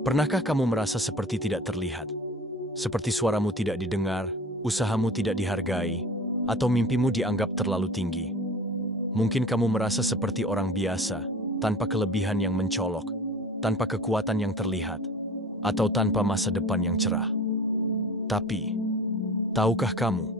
Pernahkah kamu merasa seperti tidak terlihat? Seperti suaramu tidak didengar, usahamu tidak dihargai, atau mimpimu dianggap terlalu tinggi? Mungkin kamu merasa seperti orang biasa, tanpa kelebihan yang mencolok, tanpa kekuatan yang terlihat, atau tanpa masa depan yang cerah. Tapi, tahukah kamu,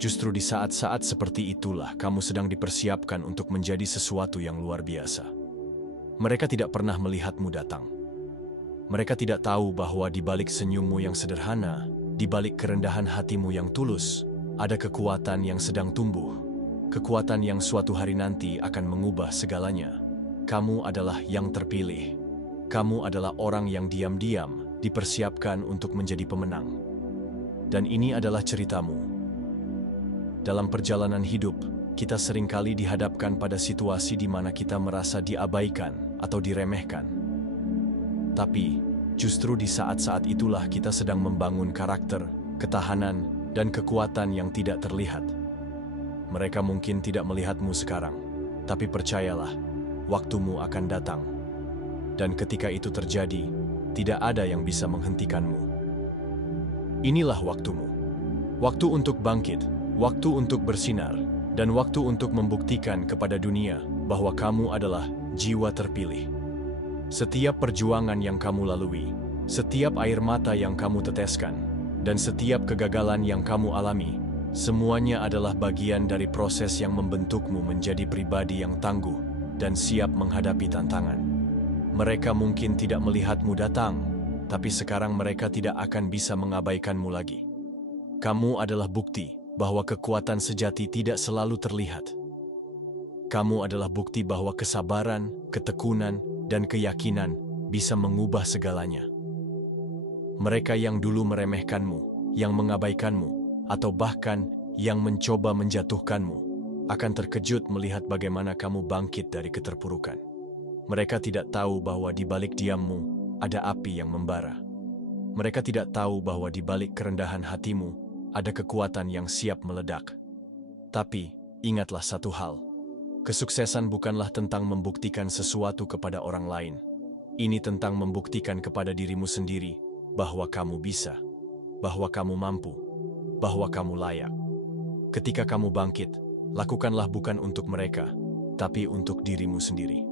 justru di saat-saat seperti itulah kamu sedang dipersiapkan untuk menjadi sesuatu yang luar biasa. Mereka tidak pernah melihatmu datang. Mereka tidak tahu bahwa di balik senyummu yang sederhana, di balik kerendahan hatimu yang tulus, ada kekuatan yang sedang tumbuh. Kekuatan yang suatu hari nanti akan mengubah segalanya. Kamu adalah yang terpilih. Kamu adalah orang yang diam-diam dipersiapkan untuk menjadi pemenang. Dan ini adalah ceritamu. Dalam perjalanan hidup, kita seringkali dihadapkan pada situasi di mana kita merasa diabaikan atau diremehkan. Tapi, justru di saat-saat itulah kita sedang membangun karakter, ketahanan, dan kekuatan yang tidak terlihat. Mereka mungkin tidak melihatmu sekarang, tapi percayalah, waktumu akan datang. Dan ketika itu terjadi, tidak ada yang bisa menghentikanmu. Inilah waktumu. Waktu untuk bangkit, waktu untuk bersinar, dan waktu untuk membuktikan kepada dunia bahwa kamu adalah jiwa terpilih. Setiap perjuangan yang kamu lalui, setiap air mata yang kamu teteskan, dan setiap kegagalan yang kamu alami, semuanya adalah bagian dari proses yang membentukmu menjadi pribadi yang tangguh dan siap menghadapi tantangan. Mereka mungkin tidak melihatmu datang, tapi sekarang mereka tidak akan bisa mengabaikanmu lagi. Kamu adalah bukti bahwa kekuatan sejati tidak selalu terlihat. Kamu adalah bukti bahwa kesabaran, ketekunan, dan keyakinan bisa mengubah segalanya. Mereka yang dulu meremehkanmu, yang mengabaikanmu, atau bahkan yang mencoba menjatuhkanmu, akan terkejut melihat bagaimana kamu bangkit dari keterpurukan. Mereka tidak tahu bahwa di balik diammu ada api yang membara. Mereka tidak tahu bahwa di balik kerendahan hatimu ada kekuatan yang siap meledak. Tapi, ingatlah satu hal. Kesuksesan bukanlah tentang membuktikan sesuatu kepada orang lain. Ini tentang membuktikan kepada dirimu sendiri bahwa kamu bisa, bahwa kamu mampu, bahwa kamu layak. Ketika kamu bangkit, lakukanlah bukan untuk mereka, tapi untuk dirimu sendiri.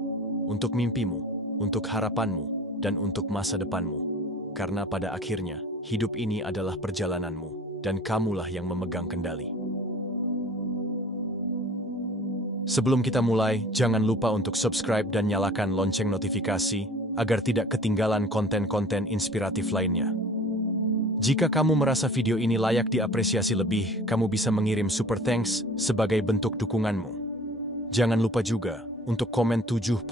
Untuk mimpimu, untuk harapanmu, dan untuk masa depanmu. Karena pada akhirnya, hidup ini adalah perjalananmu, dan kamulah yang memegang kendali. Sebelum kita mulai, jangan lupa untuk subscribe dan nyalakan lonceng notifikasi agar tidak ketinggalan konten-konten inspiratif lainnya. Jika kamu merasa video ini layak diapresiasi lebih, kamu bisa mengirim super thanks sebagai bentuk dukunganmu. Jangan lupa juga untuk komen 77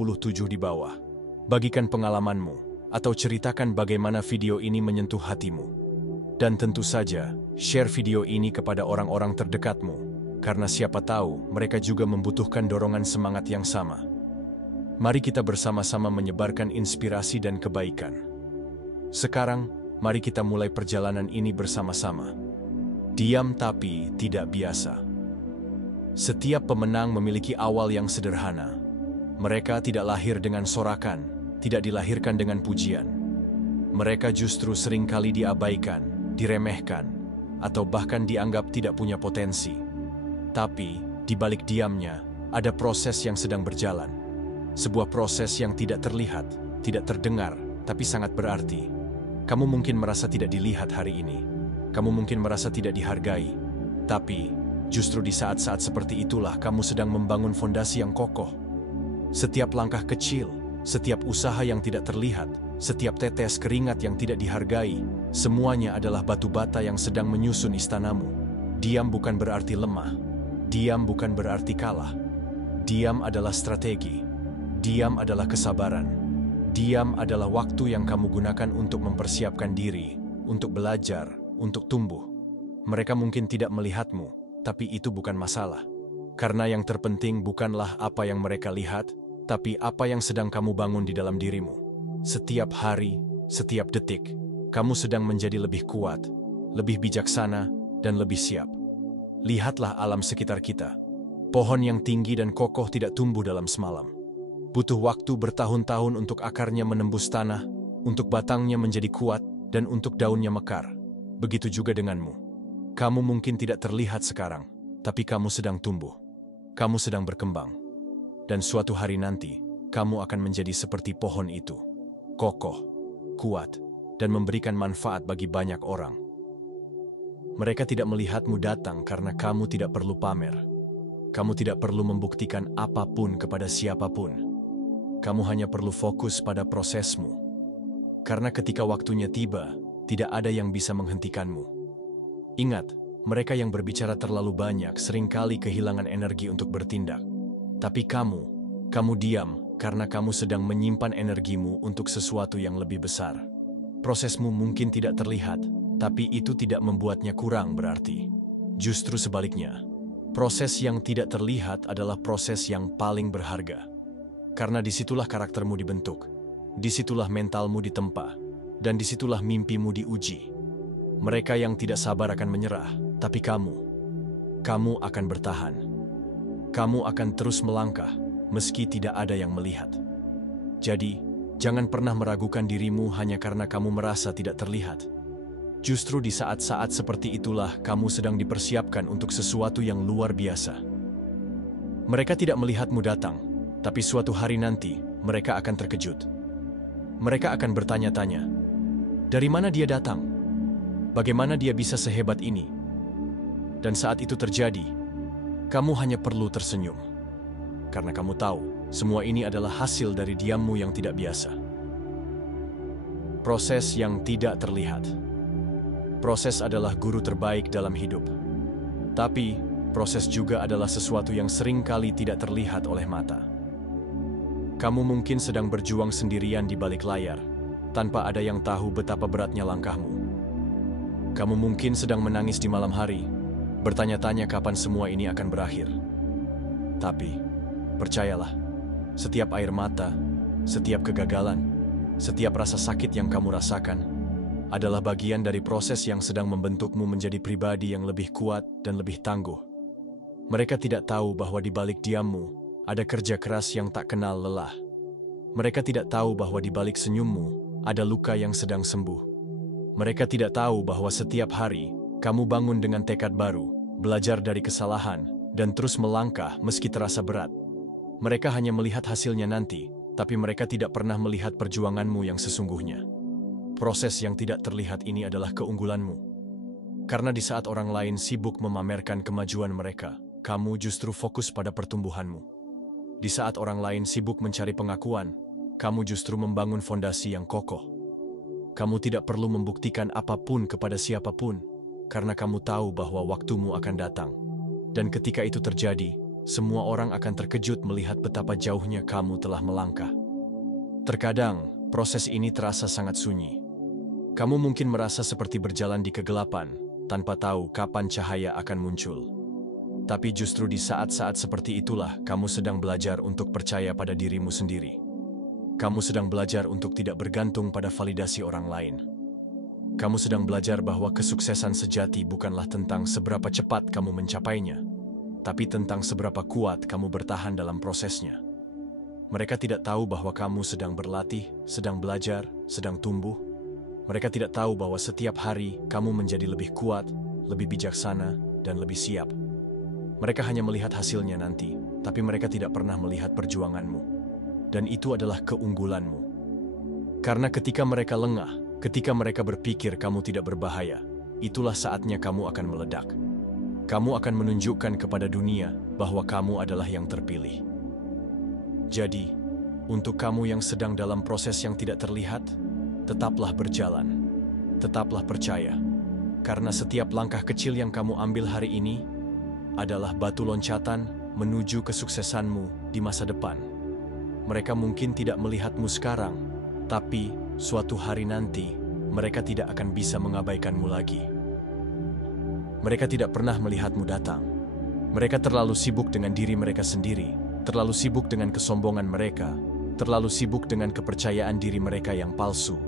di bawah. Bagikan pengalamanmu atau ceritakan bagaimana video ini menyentuh hatimu. Dan tentu saja, share video ini kepada orang-orang terdekatmu. Karena siapa tahu mereka juga membutuhkan dorongan semangat yang sama. Mari kita bersama-sama menyebarkan inspirasi dan kebaikan. Sekarang, mari kita mulai perjalanan ini bersama-sama. Diam tapi tidak biasa. Setiap pemenang memiliki awal yang sederhana. Mereka tidak lahir dengan sorakan, tidak dilahirkan dengan pujian. Mereka justru seringkali diabaikan, diremehkan, atau bahkan dianggap tidak punya potensi. Tapi, di balik diamnya, ada proses yang sedang berjalan. Sebuah proses yang tidak terlihat, tidak terdengar, tapi sangat berarti. Kamu mungkin merasa tidak dilihat hari ini. Kamu mungkin merasa tidak dihargai. Tapi, justru di saat-saat seperti itulah kamu sedang membangun fondasi yang kokoh. Setiap langkah kecil, setiap usaha yang tidak terlihat, setiap tetes keringat yang tidak dihargai, semuanya adalah batu bata yang sedang menyusun istanamu. Diam bukan berarti lemah. Diam bukan berarti kalah. Diam adalah strategi. Diam adalah kesabaran. Diam adalah waktu yang kamu gunakan untuk mempersiapkan diri, untuk belajar, untuk tumbuh. Mereka mungkin tidak melihatmu, tapi itu bukan masalah. Karena yang terpenting bukanlah apa yang mereka lihat, tapi apa yang sedang kamu bangun di dalam dirimu. Setiap hari, setiap detik, kamu sedang menjadi lebih kuat, lebih bijaksana, dan lebih siap. Lihatlah alam sekitar kita. Pohon yang tinggi dan kokoh tidak tumbuh dalam semalam. Butuh waktu bertahun-tahun untuk akarnya menembus tanah, untuk batangnya menjadi kuat, dan untuk daunnya mekar. Begitu juga denganmu. Kamu mungkin tidak terlihat sekarang, tapi kamu sedang tumbuh. Kamu sedang berkembang. Dan suatu hari nanti, kamu akan menjadi seperti pohon itu. Kokoh, kuat, dan memberikan manfaat bagi banyak orang. Mereka tidak melihatmu datang karena kamu tidak perlu pamer. Kamu tidak perlu membuktikan apapun kepada siapapun. Kamu hanya perlu fokus pada prosesmu. Karena ketika waktunya tiba, tidak ada yang bisa menghentikanmu. Ingat, mereka yang berbicara terlalu banyak seringkali kehilangan energi untuk bertindak. Tapi kamu diam karena kamu sedang menyimpan energimu untuk sesuatu yang lebih besar. Prosesmu mungkin tidak terlihat, tapi itu tidak membuatnya kurang berarti. Justru sebaliknya, proses yang tidak terlihat adalah proses yang paling berharga. Karena disitulah karaktermu dibentuk, disitulah mentalmu ditempa, dan disitulah mimpimu diuji. Mereka yang tidak sabar akan menyerah, tapi kamu akan bertahan. Kamu akan terus melangkah, meski tidak ada yang melihat. Jadi, jangan pernah meragukan dirimu hanya karena kamu merasa tidak terlihat. Justru di saat-saat seperti itulah kamu sedang dipersiapkan untuk sesuatu yang luar biasa. Mereka tidak melihatmu datang, tapi suatu hari nanti mereka akan terkejut. Mereka akan bertanya-tanya, dari mana dia datang? Bagaimana dia bisa sehebat ini? Dan saat itu terjadi, kamu hanya perlu tersenyum. Karena kamu tahu, semua ini adalah hasil dari diammu yang tidak biasa. Proses yang tidak terlihat. Proses adalah guru terbaik dalam hidup. Tapi, proses juga adalah sesuatu yang seringkali tidak terlihat oleh mata. Kamu mungkin sedang berjuang sendirian di balik layar, tanpa ada yang tahu betapa beratnya langkahmu. Kamu mungkin sedang menangis di malam hari, bertanya-tanya kapan semua ini akan berakhir. Tapi, percayalah, setiap air mata, setiap kegagalan, setiap rasa sakit yang kamu rasakan, adalah bagian dari proses yang sedang membentukmu menjadi pribadi yang lebih kuat dan lebih tangguh. Mereka tidak tahu bahwa di balik diammu, ada kerja keras yang tak kenal lelah. Mereka tidak tahu bahwa di balik senyummu, ada luka yang sedang sembuh. Mereka tidak tahu bahwa setiap hari, kamu bangun dengan tekad baru, belajar dari kesalahan, dan terus melangkah meski terasa berat. Mereka hanya melihat hasilnya nanti, tapi mereka tidak pernah melihat perjuanganmu yang sesungguhnya. Proses yang tidak terlihat ini adalah keunggulanmu. Karena di saat orang lain sibuk memamerkan kemajuan mereka, kamu justru fokus pada pertumbuhanmu. Di saat orang lain sibuk mencari pengakuan, kamu justru membangun fondasi yang kokoh. Kamu tidak perlu membuktikan apapun kepada siapapun, karena kamu tahu bahwa waktumu akan datang. Dan ketika itu terjadi, semua orang akan terkejut melihat betapa jauhnya kamu telah melangkah. Terkadang, proses ini terasa sangat sunyi. Kamu mungkin merasa seperti berjalan di kegelapan, tanpa tahu kapan cahaya akan muncul. Tapi justru di saat-saat seperti itulah kamu sedang belajar untuk percaya pada dirimu sendiri. Kamu sedang belajar untuk tidak bergantung pada validasi orang lain. Kamu sedang belajar bahwa kesuksesan sejati bukanlah tentang seberapa cepat kamu mencapainya, tapi tentang seberapa kuat kamu bertahan dalam prosesnya. Mereka tidak tahu bahwa kamu sedang berlatih, sedang belajar, sedang tumbuh. Mereka tidak tahu bahwa setiap hari kamu menjadi lebih kuat, lebih bijaksana, dan lebih siap. Mereka hanya melihat hasilnya nanti, tapi mereka tidak pernah melihat perjuanganmu. Dan itu adalah keunggulanmu. Karena ketika mereka lengah, ketika mereka berpikir kamu tidak berbahaya, itulah saatnya kamu akan meledak. Kamu akan menunjukkan kepada dunia bahwa kamu adalah yang terpilih. Jadi, untuk kamu yang sedang dalam proses yang tidak terlihat, tetaplah berjalan, tetaplah percaya. Karena setiap langkah kecil yang kamu ambil hari ini adalah batu loncatan menuju kesuksesanmu di masa depan. Mereka mungkin tidak melihatmu sekarang, tapi suatu hari nanti mereka tidak akan bisa mengabaikanmu lagi. Mereka tidak pernah melihatmu datang. Mereka terlalu sibuk dengan diri mereka sendiri, terlalu sibuk dengan kesombongan mereka, terlalu sibuk dengan kepercayaan diri mereka yang palsu.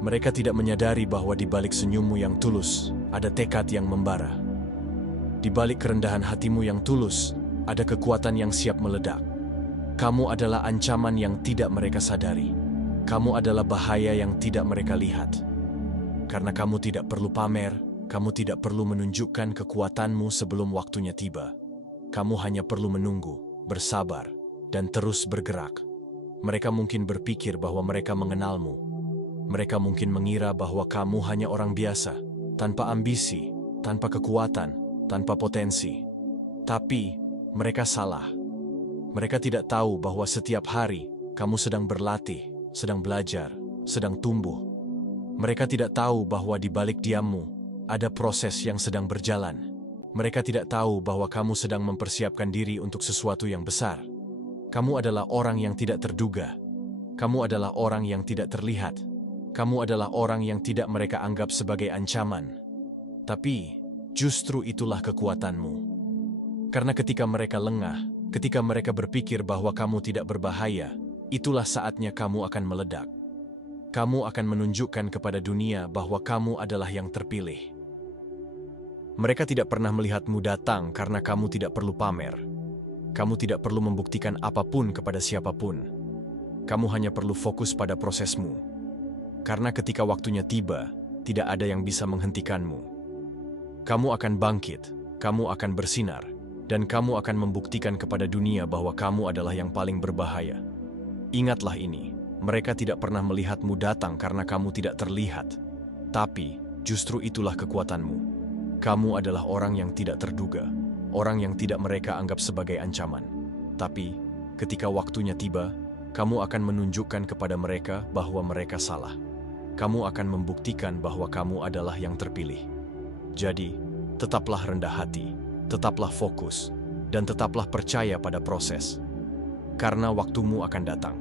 Mereka tidak menyadari bahwa di balik senyummu yang tulus, ada tekad yang membara. Di balik kerendahan hatimu yang tulus, ada kekuatan yang siap meledak. Kamu adalah ancaman yang tidak mereka sadari. Kamu adalah bahaya yang tidak mereka lihat. Karena kamu tidak perlu pamer, kamu tidak perlu menunjukkan kekuatanmu sebelum waktunya tiba. Kamu hanya perlu menunggu, bersabar, dan terus bergerak. Mereka mungkin berpikir bahwa mereka mengenalmu. Mereka mungkin mengira bahwa kamu hanya orang biasa, tanpa ambisi, tanpa kekuatan, tanpa potensi. Tapi, mereka salah. Mereka tidak tahu bahwa setiap hari, kamu sedang berlatih, sedang belajar, sedang tumbuh. Mereka tidak tahu bahwa di balik diammu, ada proses yang sedang berjalan. Mereka tidak tahu bahwa kamu sedang mempersiapkan diri untuk sesuatu yang besar. Kamu adalah orang yang tidak terduga. Kamu adalah orang yang tidak terlihat. Kamu adalah orang yang tidak mereka anggap sebagai ancaman. Tapi, justru itulah kekuatanmu. Karena ketika mereka lengah, ketika mereka berpikir bahwa kamu tidak berbahaya, itulah saatnya kamu akan meledak. Kamu akan menunjukkan kepada dunia bahwa kamu adalah yang terpilih. Mereka tidak pernah melihatmu datang karena kamu tidak perlu pamer. Kamu tidak perlu membuktikan apapun kepada siapapun. Kamu hanya perlu fokus pada prosesmu. Karena ketika waktunya tiba, tidak ada yang bisa menghentikanmu. Kamu akan bangkit, kamu akan bersinar, dan kamu akan membuktikan kepada dunia bahwa kamu adalah yang paling berbahaya. Ingatlah ini, mereka tidak pernah melihatmu datang karena kamu tidak terlihat. Tapi, justru itulah kekuatanmu. Kamu adalah orang yang tidak terduga, orang yang tidak mereka anggap sebagai ancaman. Tapi, ketika waktunya tiba, kamu akan menunjukkan kepada mereka bahwa mereka salah. Kamu akan membuktikan bahwa kamu adalah yang terpilih. Jadi, tetaplah rendah hati, tetaplah fokus, dan tetaplah percaya pada proses. Karena waktumu akan datang.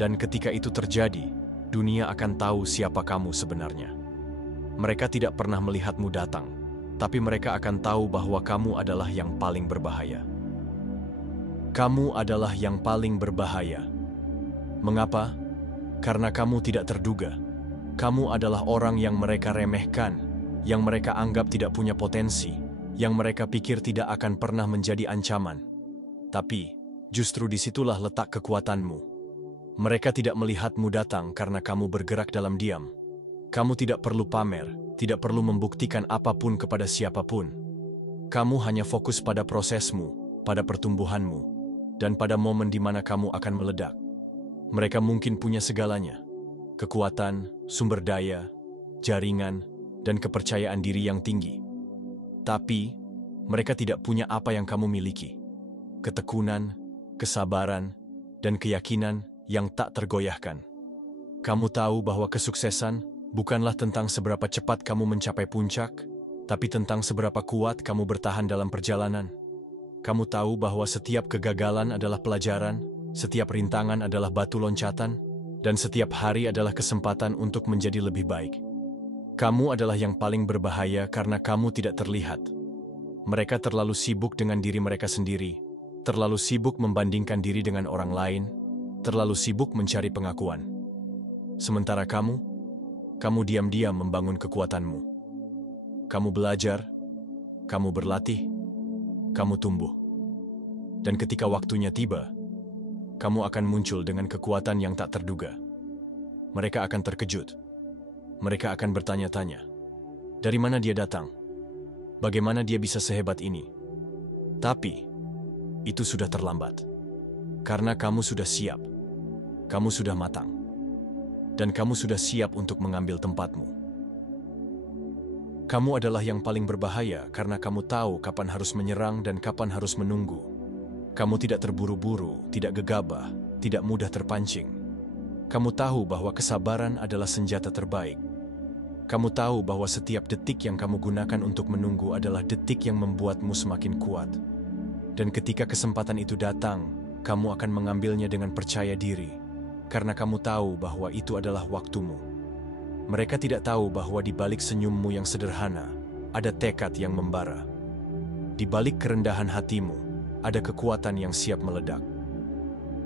Dan ketika itu terjadi, dunia akan tahu siapa kamu sebenarnya. Mereka tidak pernah melihatmu datang, tapi mereka akan tahu bahwa kamu adalah yang paling berbahaya. Kamu adalah yang paling berbahaya. Mengapa? Karena kamu tidak terduga. Kamu adalah orang yang mereka remehkan, yang mereka anggap tidak punya potensi, yang mereka pikir tidak akan pernah menjadi ancaman. Tapi, justru disitulah letak kekuatanmu. Mereka tidak melihatmu datang karena kamu bergerak dalam diam. Kamu tidak perlu pamer, tidak perlu membuktikan apapun kepada siapapun. Kamu hanya fokus pada prosesmu, pada pertumbuhanmu, dan pada momen di mana kamu akan meledak. Mereka mungkin punya segalanya. Kekuatan, sumber daya, jaringan, dan kepercayaan diri yang tinggi. Tapi, mereka tidak punya apa yang kamu miliki. Ketekunan, kesabaran, dan keyakinan yang tak tergoyahkan. Kamu tahu bahwa kesuksesan bukanlah tentang seberapa cepat kamu mencapai puncak, tapi tentang seberapa kuat kamu bertahan dalam perjalanan. Kamu tahu bahwa setiap kegagalan adalah pelajaran, setiap rintangan adalah batu loncatan, dan setiap hari adalah kesempatan untuk menjadi lebih baik. Kamu adalah yang paling berbahaya karena kamu tidak terlihat. Mereka terlalu sibuk dengan diri mereka sendiri, terlalu sibuk membandingkan diri dengan orang lain, terlalu sibuk mencari pengakuan. Sementara kamu diam-diam membangun kekuatanmu. Kamu belajar, kamu berlatih, kamu tumbuh. Dan ketika waktunya tiba, kamu akan muncul dengan kekuatan yang tak terduga. Mereka akan terkejut. Mereka akan bertanya-tanya, dari mana dia datang? Bagaimana dia bisa sehebat ini? Tapi, itu sudah terlambat. Karena kamu sudah siap. Kamu sudah matang. Dan kamu sudah siap untuk mengambil tempatmu. Kamu adalah yang paling berbahaya karena kamu tahu kapan harus menyerang dan kapan harus menunggu. Kamu tidak terburu-buru, tidak gegabah, tidak mudah terpancing. Kamu tahu bahwa kesabaran adalah senjata terbaik. Kamu tahu bahwa setiap detik yang kamu gunakan untuk menunggu adalah detik yang membuatmu semakin kuat. Dan ketika kesempatan itu datang, kamu akan mengambilnya dengan percaya diri, karena kamu tahu bahwa itu adalah waktumu. Mereka tidak tahu bahwa di balik senyummu yang sederhana, ada tekad yang membara. Di balik kerendahan hatimu, ada kekuatan yang siap meledak.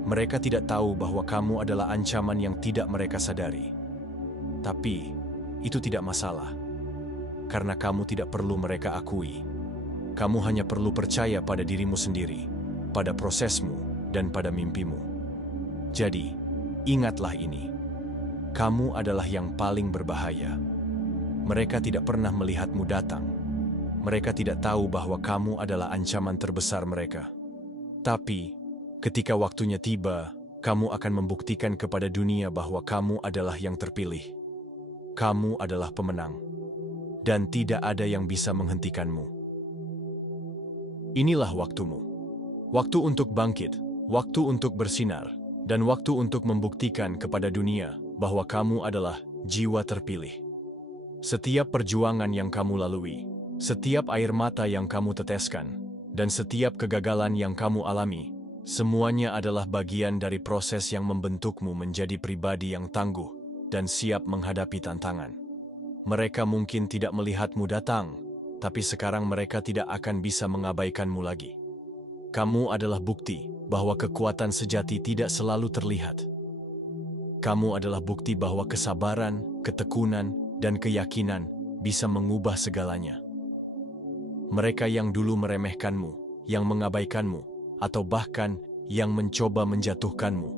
Mereka tidak tahu bahwa kamu adalah ancaman yang tidak mereka sadari. Tapi, itu tidak masalah. Karena kamu tidak perlu mereka akui. Kamu hanya perlu percaya pada dirimu sendiri, pada prosesmu, dan pada mimpimu. Jadi, ingatlah ini. Kamu adalah yang paling berbahaya. Mereka tidak pernah melihatmu datang. Mereka tidak tahu bahwa kamu adalah ancaman terbesar mereka. Tapi, ketika waktunya tiba, kamu akan membuktikan kepada dunia bahwa kamu adalah yang terpilih. Kamu adalah pemenang. Dan tidak ada yang bisa menghentikanmu. Inilah waktumu. Waktu untuk bangkit, waktu untuk bersinar, dan waktu untuk membuktikan kepada dunia bahwa kamu adalah jiwa terpilih. Setiap perjuangan yang kamu lalui, setiap air mata yang kamu teteskan, dan setiap kegagalan yang kamu alami, semuanya adalah bagian dari proses yang membentukmu menjadi pribadi yang tangguh dan siap menghadapi tantangan. Mereka mungkin tidak melihatmu datang, tapi sekarang mereka tidak akan bisa mengabaikanmu lagi. Kamu adalah bukti bahwa kekuatan sejati tidak selalu terlihat. Kamu adalah bukti bahwa kesabaran, ketekunan, dan keyakinan bisa mengubah segalanya. Mereka yang dulu meremehkanmu, yang mengabaikanmu, atau bahkan yang mencoba menjatuhkanmu,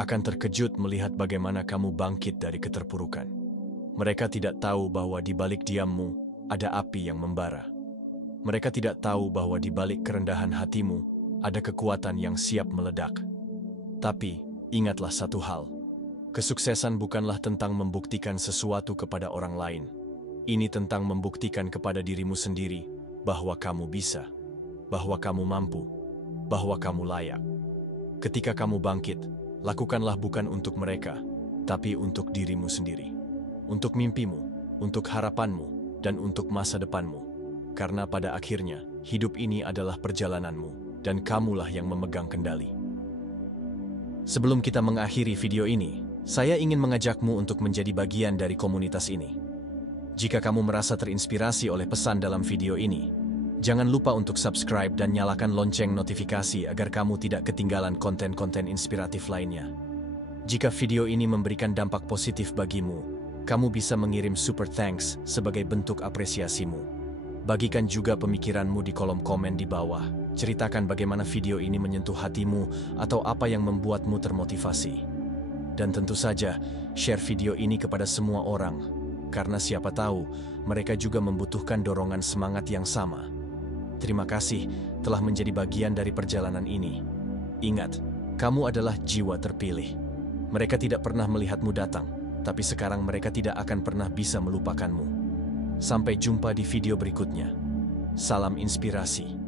akan terkejut melihat bagaimana kamu bangkit dari keterpurukan. Mereka tidak tahu bahwa di balik diammu ada api yang membara. Mereka tidak tahu bahwa di balik kerendahan hatimu ada kekuatan yang siap meledak. Tapi, ingatlah satu hal. Kesuksesan bukanlah tentang membuktikan sesuatu kepada orang lain. Ini tentang membuktikan kepada dirimu sendiri bahwa kamu bisa, bahwa kamu mampu, bahwa kamu layak. Ketika kamu bangkit, lakukanlah bukan untuk mereka, tapi untuk dirimu sendiri. Untuk mimpimu, untuk harapanmu, dan untuk masa depanmu. Karena pada akhirnya, hidup ini adalah perjalananmu, dan kamulah yang memegang kendali. Sebelum kita mengakhiri video ini, saya ingin mengajakmu untuk menjadi bagian dari komunitas ini. Jika kamu merasa terinspirasi oleh pesan dalam video ini, jangan lupa untuk subscribe dan nyalakan lonceng notifikasi agar kamu tidak ketinggalan konten-konten inspiratif lainnya. Jika video ini memberikan dampak positif bagimu, kamu bisa mengirim super thanks sebagai bentuk apresiasimu. Bagikan juga pemikiranmu di kolom komen di bawah. Ceritakan bagaimana video ini menyentuh hatimu atau apa yang membuatmu termotivasi. Dan tentu saja, share video ini kepada semua orang, karena siapa tahu mereka juga membutuhkan dorongan semangat yang sama. Terima kasih telah menjadi bagian dari perjalanan ini. Ingat, kamu adalah jiwa terpilih. Mereka tidak pernah melihatmu datang, tapi sekarang mereka tidak akan pernah bisa melupakanmu. Sampai jumpa di video berikutnya. Salam inspirasi.